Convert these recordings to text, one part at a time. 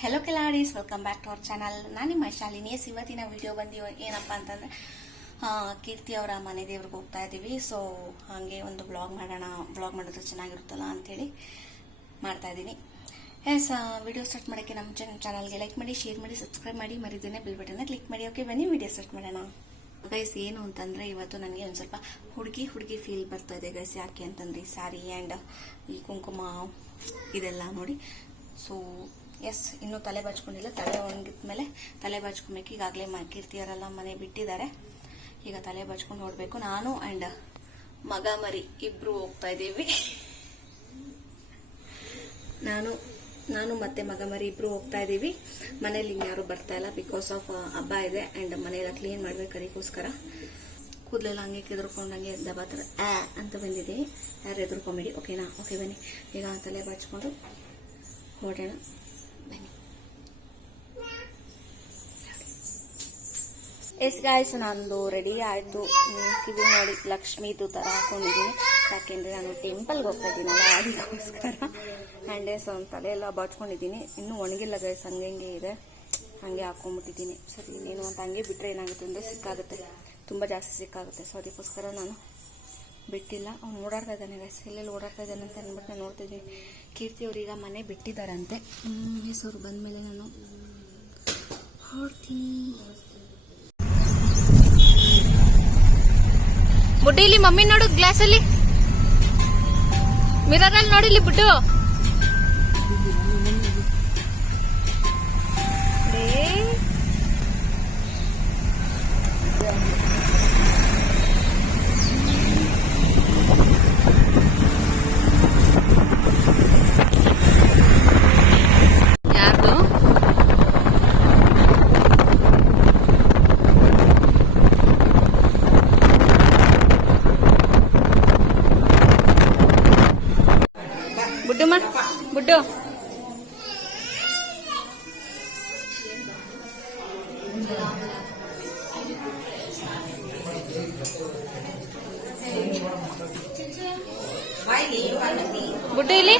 Hello ಕೆಲಾಡೀಸ್ welcome back to our channel ನಾನು ನಿಮ್ಮ Shalini. S, ಇವತ್ತಿನ ವಿಡಿಯೋ ಬಂದು ಏನಪ್ಪ ಅಂತಂದ್ರೆ ಕೀರ್ತಿ ಅವರ ಮನೆ ದೇವ್ರಿಗೆ ಹೋಗ್ತಾ ಇದ್ದೀವಿ ಸೊ ಹಾಗೆ ಒಂದು ಬ್ಲಾಗ್ ಮಾಡೋಣ. ಬ್ಲಾಗ್ ಮಾಡಿದ್ರೆ ಚೆನ್ನಾಗಿರುತ್ತಲ್ಲ ಅಂತೇಳಿ ಮಾಡ್ತಾ ಇದ್ದೀನಿ ಎಸ್ ವಿಡಿಯೋ ಸ್ಟಾರ್ಟ್ ಮಾಡೋಕ್ಕೆ ನಮ್ಮ ಚಾನಲ್ಗೆ ಲೈಕ್ ಮಾಡಿ ಶೇರ್ ಮಾಡಿ ಸಬ್ಸ್ಕ್ರೈಬ್ ಮಾಡಿ ಮರಿದೇನೆ ಬಿಲ್ ಬಟನ್ನ ಕ್ಲಿಕ್ ಮಾಡಿ. ಓಕೆ ಬನ್ನಿ ವಿಡಿಯೋ ಸ್ಟಾರ್ಟ್ ಮಾಡೋಣ. ಗೈಸ್ ಏನು ಅಂತಂದ್ರೆ ಇವತ್ತು ನನಗೆ ಒಂದು ಸ್ವಲ್ಪ ಹುಡುಗಿ ಹುಡುಗಿ ಫೀಲ್ ಬರ್ತಾ ಇದೆ. ಗೈಸ್ ಯಾಕೆ ಅಂತಂದ್ರೆ ಈ ಸ್ಯಾರಿ ಆ್ಯಂಡ್ ಈ ಕುಂಕುಮ ಇದೆಲ್ಲ ನೋಡಿ. ಸೊ ಎಸ್, ಇನ್ನೂ ತಲೆ ಬಾಚ್ಕೊಂಡಿಲ್ಲ. ತಲೆ ಒಣಗಿದ ಮೇಲೆ ತಲೆ ಬಾಚ್ಕೊಬೇಕು. ಈಗಾಗಲೇ ಕೀರ್ತಿಯರೆಲ್ಲ ಮನೆ ಬಿಟ್ಟಿದ್ದಾರೆ. ಈಗ ತಲೆ ಬಾಚ್ಕೊಂಡು ನೋಡಬೇಕು. ನಾನು ಆ್ಯಂಡ್ ಮಗ ಮರಿ ಇಬ್ರು ಹೋಗ್ತಾ ಇದ್ದೀವಿ. ನಾನು ನಾನು ಮತ್ತೆ ಮಗ ಮರಿ ಇಬ್ರು ಹೋಗ್ತಾ ಇದ್ದೀವಿ. ಮನೇಲಿ ಇನ್ಯಾರು ಬರ್ತಾ ಇಲ್ಲ. ಬಿಕಾಸ್ ಆಫ್ ಹಬ್ಬ ಇದೆ. ಆ್ಯಂಡ್ ಮನೆಯೆಲ್ಲ ಕ್ಲೀನ್ ಮಾಡ್ಬೇಕು ಅದಕ್ಕೋಸ್ಕರ. ಕೂದಲೆಲ್ಲ ಹಂಗೆ ಕೆದರ್ಕೊಂಡಂಗೆ ದಬಾ ಥರ ಆ, ಅಂತ ಬಂದಿದೆ ಯಾರು ಎದುರ್ಕೊಂಬೇಡಿ. ಓಕೆನಾ ಓಕೆ ಬನ್ನಿ. ಈಗ ತಲೆ ಬಾಚ್ಕೊಂಡು ಹೊರಡೋಣ. ಎಸ್ ಗಾಯ್ಸ್ ನಂದು ರೆಡಿ ಆಯಿತು. ಕಿವಿ ನೋಡಿ ಲಕ್ಷ್ಮೀದು ಥರ ಹಾಕೊಂಡಿದ್ದೀನಿ. ಯಾಕೆಂದರೆ ನಾನು ಟೆಂಪಲ್ಗೆ ಹೋಗ್ತಾ ಇದ್ದೀನಲ್ಲ ಅದಕ್ಕೋಸ್ಕರ. ಆ್ಯಂಡ್ ಒಂದು ತಲೆ ಎಲ್ಲ ಬಾಚ್ಕೊಂಡಿದ್ದೀನಿ. ಇನ್ನೂ ಒಣಗಿಲ್ಲ ಗೈಸ್ ಹಂಗೆ ಇದೆ. ಹಾಗೆ ಹಾಕೊಂಡ್ಬಿಟ್ಟಿದ್ದೀನಿ. ಸರಿ ಇನ್ನೇನು ಅಂತ ಹಂಗೆ ಬಿಟ್ಟರೆ ಏನಾಗುತ್ತೆ ಅಂದರೆ ಸಿಕ್ಕಾಗುತ್ತೆ. ತುಂಬ ಜಾಸ್ತಿ ಸಿಕ್ಕಾಗುತ್ತೆ. ಸೊ ಅದಕ್ಕೋಸ್ಕರ ನಾನು ಬಿಟ್ಟಿಲ್ಲ. ಅವ್ನು ಓಡಾಡ್ತಾ ಇದ್ದಾನೆ ಗೈಸ್ ಎಲ್ಲೆಲ್ಲಿ ಓಡಾಡ್ತಾ ಇದ್ದಾನೆ ಅಂತ ಅಂದ್ಬಿಟ್ಟು ನಾನು ನೋಡ್ತಿದ್ದೀನಿ ಕೀರ್ತಿ ಅವ್ರೀಗ ಮನೆ ಬಿಟ್ಟಿದ್ದಾರಂತೆ. ಎಸ್ ಅವ್ರು ಬಂದಮೇಲೆ ನಾನು ಹೊಡ್ತೀನಿ. ಬುಡ್ಡು ಇಲ್ಲಿ ಮಮ್ಮಿ ನೋಡು ಗ್ಲಾಸ್ ಅಲ್ಲಿ. ಮಿರರ್ ಅಲ್ಲಿ ನೋಡಿಲಿ ಬುಡ್ಡು. ಬುಡ್ಡು ಬುಡ್ಡು ಇಲ್ಲಿ?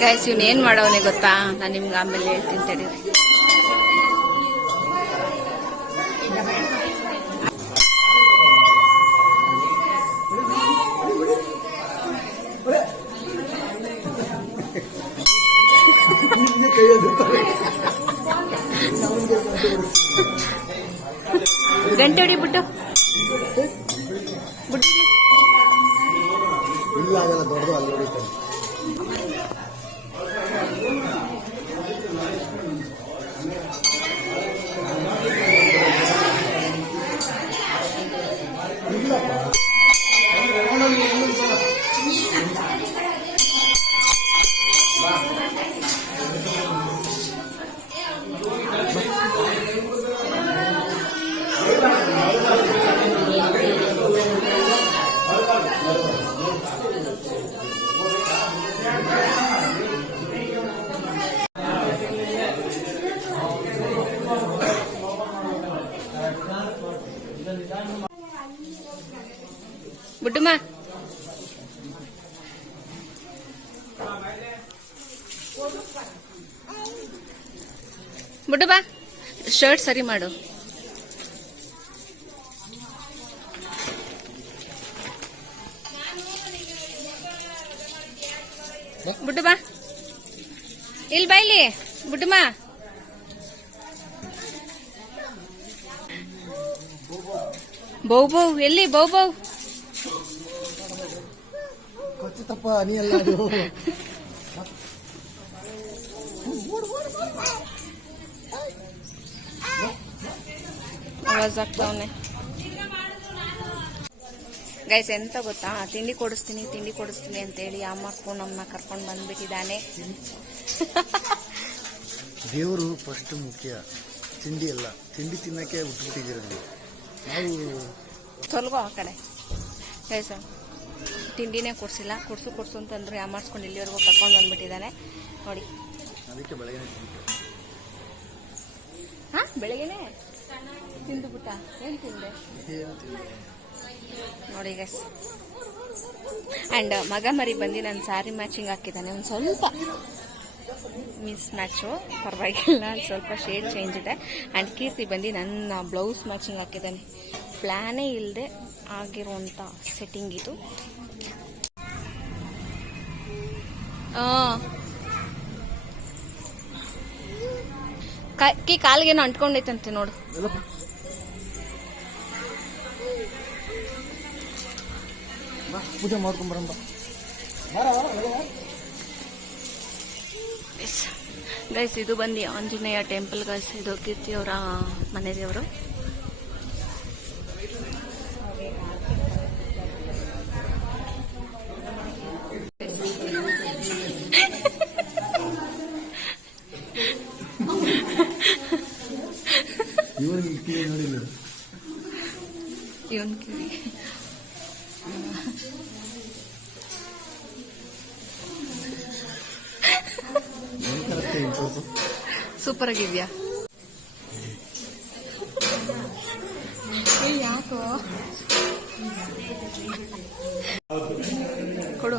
ಗೈಸ್ ಇವ್ನು ಏನ್ ಮಾಡೋವನೇ ಗೊತ್ತಾ? ನಾನು ನಿಮ್ಗೆ ಆಮೇಲೆ ಹೇಳ್ತೀನಿ ತಡೀರಿ ಗಂಟೆ ಹೊಡಿ ಬುಡ್ಡು ಬಾ. ಶರ್ಟ್ ಸರಿ ಮಾಡು. ಬಿಡು ಬಾ. ಇಲ್ಲಿ ಬಾ ಇಲ್ಲಿ. ಬುಡ್ಡುಮ್ಮ ಬೌ ಬೌ ಎಲ್ಲಿ ಬೌ ಬೌ? ಆವಾಜ್ ಆಗ್ತಾವನೆ ಗೈಸ್ ಎಂತ ಗೊತ್ತಾ? ತಿಂಡಿ ಕೊಡಿಸ್ತೀನಿ ತಿಂಡಿ ಕೊಡಿಸ್ತೀನಿ ಅಂತೇಳಿ ಆ ಮಕ್ಕಳು ನಮ್ಮನ್ನ ಕರ್ಕೊಂಡು ಬಂದ್ಬಿಟ್ಟಿದ್ದಾನೆ. ದೇವರು ಫಸ್ಟ್ ಮುಖ್ಯ. ತಿಂಡಿ ಅಲ್ಲ ತಿಂಡಿ ತಿನ್ನಕ್ಕೆ ಬಿಟ್ಬಿಟ್ಟಿದ್ದೀರ ನೀವು ತೊಲ್ಗೋ ಆ ಕಡೆ. ಗೈಸ್ ತಿಂಡಿನೇ ಕೊಡಿಸಿಲ್ಲ. ಕೊಡ್ಸು ಕೊಡ್ಸು ಅಂತಂದ್ರೆ ಯಾಮಾರ್ಸ್ಕೊಂಡು ಇಲ್ಲಿವರೆಗೂ ಕರ್ಕೊಂಡು ಬಂದ್ಬಿಟ್ಟಿದ್ದಾನೆ. ನೋಡಿ. ಅದಕ್ಕೆ ಬೆಳಗ್ಗೆ ಹಾ ಬೆಳಗ್ಗೆನೆ? ತಿಂದು ಬಿಟ್ಟ ಏನ್ ತಿಂದೆ? ನೋಡಿ ಗೈಸ್ ಆ್ಯಂಡ್ ಮಗ ಮರಿ ಬಂದು ನನ್ನ ಸ್ಯಾರಿ ಮ್ಯಾಚಿಂಗ್ ಹಾಕಿದ್ದಾನೆ. ಒಂದು ಸ್ವಲ್ಪ ಮಿಸ್ ಮ್ಯಾಚು ಪರವಾಗಿಲ್ಲ ಸ್ವಲ್ಪ ಶೇಡ್ ಚೇಂಜ್ ಇದೆ. ಆ್ಯಂಡ್ ಕೀರ್ತಿ ಬಂದು ನನ್ನ ಬ್ಲೌಸ್ ಮ್ಯಾಚಿಂಗ್ ಹಾಕಿದ್ದಾನೆ. ಪ್ಲ್ಯಾನೇ ಇಲ್ಲದೆ ಆಗಿರುವಂಥ ಸೆಟ್ಟಿಂಗ್ ಇದು. ಕಿ ಕಾಲಿಗೇನೋ ಅಂಟ್ಕೊಂಡೈತಂತೆ ನೋಡು. ಬಾ ಪೂಜೆ ಮಾಡ್ಕೊಂಬರಂಬ ಗೈಸ್ ಇದು ಬಂದು ಆಂಜನೇಯ ಟೆಂಪಲ್ ಗೈಸ್ ಇದು ಕೀರ್ತಿಯವರ ಮನೆ ದೇವರು. ಇವನಿಗೆ ಕಿವಿ ನೋಡಿಲ್ಲ. ಇವನ್ ಕಿವಿ. ಸೂಪರ್ ಆಗಿದ್ಯಾ? ಯಾಕೋ? ಕೊಡು.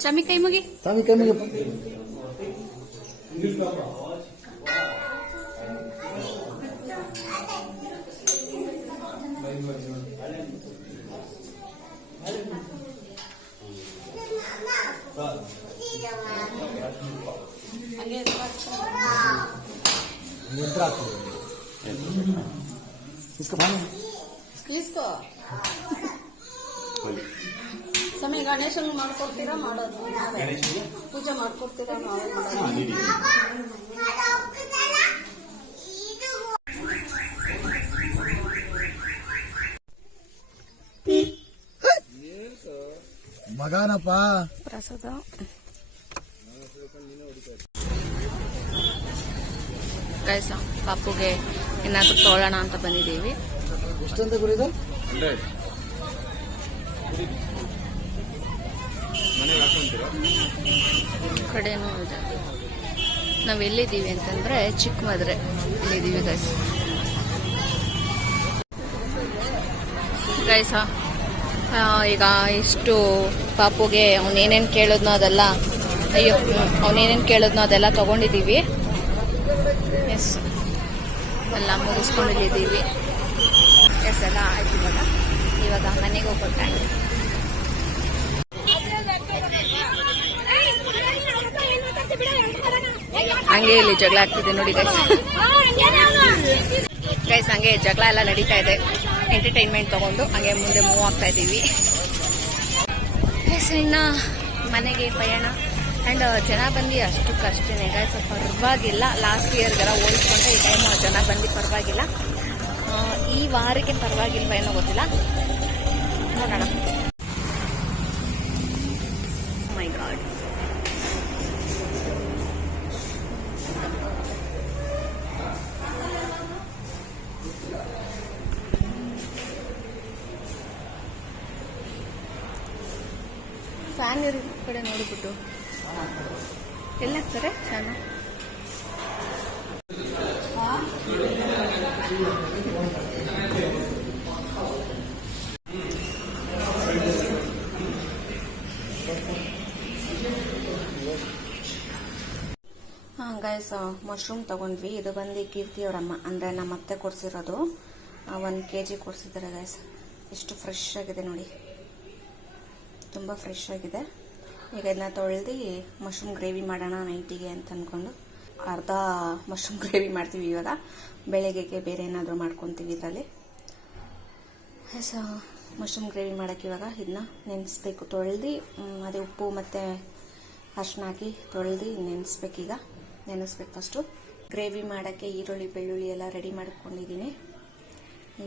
ಚಾಮಿ ಕೈ ಮುಗಿ ಸ್ವಾಮಿ ಕೈ ಮುಗಿಯಪ್ಪ ನಿದ್ರೆ ಆಗ್ತದೆ ಇಸ್ಕೊ ಬಾ ನೀನು. ಗಣೇಶನ್ ಮಾಡ್ಕೊಡ್ತೀರಾ ಮಾಡೋದು ಪೂಜೆ ಮಾಡ್ಕೊಡ್ತೀರಾ ಮಗನಪ್ಪ. ಪ್ರಸಾದ. ಕೈಸ ಪಾಪುಗೆ ಏನಾದರೂ ತೊಗೊಳ್ಳೋಣ ಅಂತ ಬಂದಿದ್ದೀವಿ. ಎಷ್ಟಂತ ಗುರಿದು ಕಡೆನೂ ಇದೆ ನಾವು ಎಲ್ಲಿದ್ದೀವಿ ಅಂತಂದ್ರೆ ಚಿಕ್ಕಮದ್ರೆ ಇಲ್ಲಿದ್ದೀವಿ ಗೈಸ್ ಗೈಸ ಈಗ ಇಷ್ಟು ಪಾಪುಗೆ ಅವನೇನೇನು ಕೇಳೋದ್ನೋ ಅದೆಲ್ಲ, ಅಯ್ಯೋ ಅವನೇನೇನು ಕೇಳೋದ್ನೋ ಅದೆಲ್ಲ ತಗೊಂಡಿದ್ದೀವಿ. ಎಸ್ ಎಲ್ಲ ಮುಗಿಸ್ಕೊಂಡಿದ್ದೀವಿ. ಎಸ್ ಎಲ್ಲ ಆಯ್ತು ಇವಾಗ. ಇವಾಗ ಮನೆಗೆ ಹೋಗ್ಬೇಕು ಹಂಗೆ ಇಲ್ಲಿ ಜಗಳ ಆಗ್ತಿದೆ ನೋಡಿ ಗೈಸ್ ಗೈಸ್ ಹಂಗೆ ಜಗಳ ಎಲ್ಲ ನಡೀತಾ ಇದೆ. ಎಂಟರ್ಟೈನ್ಮೆಂಟ್ ತಗೊಂಡು ಹಂಗೆ ಮುಂದೆ ಮೂವ್ ಆಗ್ತಾ ಇದ್ದೀವಿ. ಗೈಸ್ ಮನೆಗೆ ಪಯಣ. ಅಂಡ್ ಜನ ಬಂದು ಅಷ್ಟು ಕಷ್ಟನೇ. ಗೈಸ್ ಪರವಾಗಿಲ್ಲ. ಲಾಸ್ಟ್ ಇಯರ್ಗೆಲ್ಲ ಹೋಲಿಸ್ಕೊಂಡ್ರೆ ಈ ಟೈಮ್ ಜನ ಬಂದು ಪರವಾಗಿಲ್ಲ. ಈ ವಾರಕ್ಕೆ ಪರವಾಗಿಲ್ಲ ಏನೋ ಗೊತ್ತಿಲ್ಲ. ನೋಡೋಣ. ಮೈ ಗಾಡ್ ಇರೋ ಕಡೆ ಎಲ್ಲ ಹಾಕ್ತಾರೆ ಹಾಂ ಗೈಸ್ ಮಶ್ರೂಮ್ ತಗೊಂಡ್ವಿ. ಇದು ಬಂದು ಕೀರ್ತಿಯವರಮ್ಮ ಅಂದರೆ ನಮ್ಮ ಅತ್ತೆ ಕೊಡಿಸಿರೋದು. ಒಂದು ಕೆ ಜಿ ಕೊಡಿಸಿದ್ದಾರೆ ಗೈಸ್ ಎಷ್ಟು ಫ್ರೆಶ್ ಆಗಿದೆ ನೋಡಿ. ತುಂಬ ಫ್ರೆಶ್ ಆಗಿದೆ. ಈಗ ಇದನ್ನ ತೊಳೆದು ಮಶ್ರೂಮ್ ಗ್ರೇವಿ ಮಾಡೋಣ ನೈಟಿಗೆ ಅಂತ ಅಂದ್ಕೊಂಡು ಅರ್ಧ ಮಶ್ರೂಮ್ ಗ್ರೇವಿ ಮಾಡ್ತೀವಿ ಇವಾಗ. ಬೆಳಗ್ಗೆಗೆ ಬೇರೆ ಏನಾದರೂ ಮಾಡ್ಕೊತೀವಿ ಇದರಲ್ಲಿ. ಸೊ ಮಶ್ರೂಮ್ ಗ್ರೇವಿ ಮಾಡೋಕೆ ಇವಾಗ ಇದನ್ನ ನೆನೆಸ್ಬೇಕು. ತೊಳ್ದು ಅದೇ ಉಪ್ಪು ಮತ್ತು ಅರ್ಶಿನ ಹಾಕಿ ತೊಳ್ದು ನೆನೆಸ್ಬೇಕೀಗ. ನೆನೆಸ್ಬೇಕು ಫಸ್ಟು ಗ್ರೇವಿ ಮಾಡೋಕ್ಕೆ ಈರುಳ್ಳಿ, ಬೆಳ್ಳುಳ್ಳಿ ಎಲ್ಲ ರೆಡಿ ಮಾಡ್ಕೊಂಡಿದ್ದೀನಿ.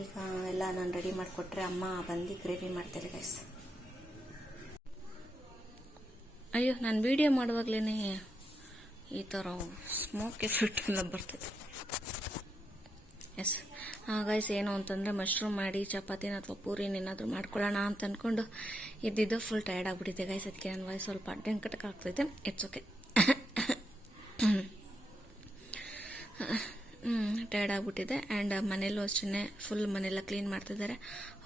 ಈಗ ಎಲ್ಲ ನಾನು ರೆಡಿ ಮಾಡಿಕೊಟ್ರೆ ಅಮ್ಮ ಬಂದು ಗ್ರೇವಿ ಮಾಡ್ತಾರೆ ಗೈಸ್ ಅಯ್ಯೋ, ನಾನು ವಿಡಿಯೋ ಮಾಡುವಾಗಲೇ ಈ ಥರ ಸ್ಮೋಕ್ ಎಫೆಕ್ಟ್ ಎಲ್ಲ ಬರ್ತೈತೆ ಎಸ್ ಗೈಸ್ ಏನು ಅಂತಂದರೆ ಮಶ್ರೂಮ್ ಮಾಡಿ, ಚಪಾತಿನ ಅಥವಾ ಪೂರಿನ ಏನಾದರೂ ಮಾಡ್ಕೊಳ್ಳೋಣ ಅಂತ ಅಂದ್ಕೊಂಡು ಇದ್ದಿದ್ದು ಫುಲ್ ಟಯರ್ಡ್ ಆಗಿಬಿಟ್ಟಿದೆ ಗೈಸ್ ಅದಕ್ಕೆ ನನ್ನ ವಾಯ್ಸ್ ಸ್ವಲ್ಪ ಅಡ್ಡಂಕಟಕ್ಕೆ ಆಗ್ತೈತೆ ಇಟ್ಸ್ ಓಕೆ ಟಯರ್ಡ್ ಆಗಿಬಿಟ್ಟಿದೆ. ಆ್ಯಂಡ್ ಮನೇಲೂ ಅಷ್ಟೇ ಫುಲ್ ಮನೆಲ್ಲ ಕ್ಲೀನ್ ಮಾಡ್ತಿದ್ದಾರೆ.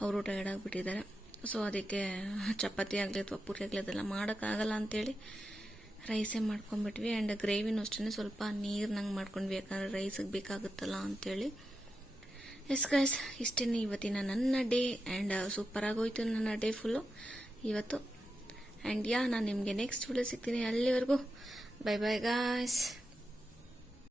ಅವರು ಟಯರ್ಡ್ ಆಗಿಬಿಟ್ಟಿದ್ದಾರೆ. ಸೊ ಅದಕ್ಕೆ ಚಪಾತಿ ಆಗಲಿ ಅಥವಾ ಪೂರಿ ಆಗಲಿ ಅದೆಲ್ಲ ಮಾಡೋಕ್ಕಾಗಲ್ಲ ಅಂಥೇಳಿ ರೈಸೇ ಮಾಡ್ಕೊಂಡ್ಬಿಟ್ವಿ. ಆ್ಯಂಡ್ ಗ್ರೇವಿನೂ ಅಷ್ಟೇ ಸ್ವಲ್ಪ ನೀರ್ನಂಗೆ ಮಾಡ್ಕೊಂಡ್ವಿ. ಯಾಕಂದರೆ ರೈಸಿಗೆ ಬೇಕಾಗುತ್ತಲ್ಲ ಅಂಥೇಳಿ ಎಸ್ ಗೈಸ್ ಇಷ್ಟೇ ಇವತ್ತಿನ ನನ್ನ ಡೇ. ಆ್ಯಂಡ್ ಸೂಪರಾಗಿ ಹೋಯ್ತು ನನ್ನ ಡೇ ಫುಲ್ಲು ಇವತ್ತು. ಆ್ಯಂಡ್ ಯಾ ನಾನು ನಿಮಗೆ ನೆಕ್ಸ್ಟ್ ವಿಡಿಯೋ ಸಿಗ್ತೀನಿ. ಅಲ್ಲಿವರೆಗೂ. Bye bye guys